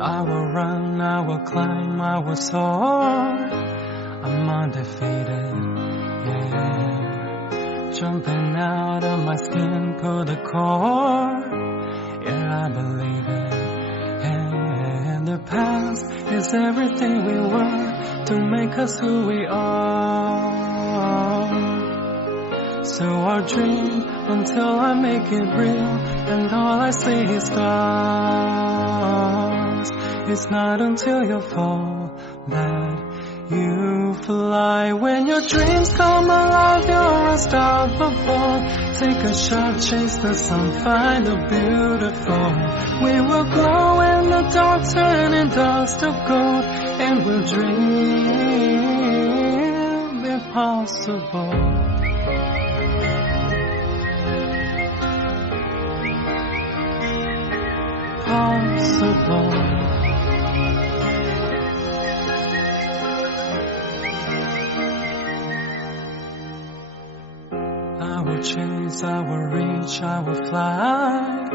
I will run, I will climb, I will soar. I'm undefeated, yeah. Jumping out of my skin, pull the cord. Yeah, I believe it. And the past is everything we were to make us who we are. So I'll dream until I make it real, and all I see is stars. It's not until you fall that you fly. When your dreams come alive, you're unstoppable. Take a shot, chase the sun, find the beautiful. We will glow in the dark, turning dust to gold, and we'll dream impossible. Possible. I will chase, I will reach, I will fly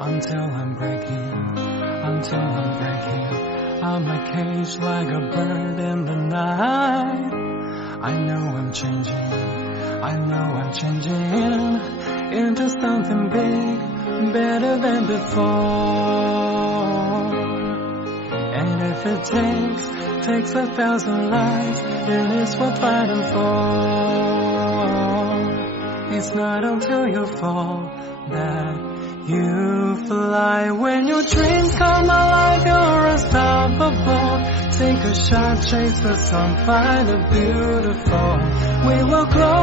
until I'm breaking, until I'm breaking out my cage like a bird in the night. I know I'm changing, I know I'm changing into something big, better than before. And if it takes 1,000 lives, then it's worth fighting for. It's not until you fall that you fly. When your dreams come alive, you're unstoppable. Take a shot, chase the sun, find the beautiful. We will glow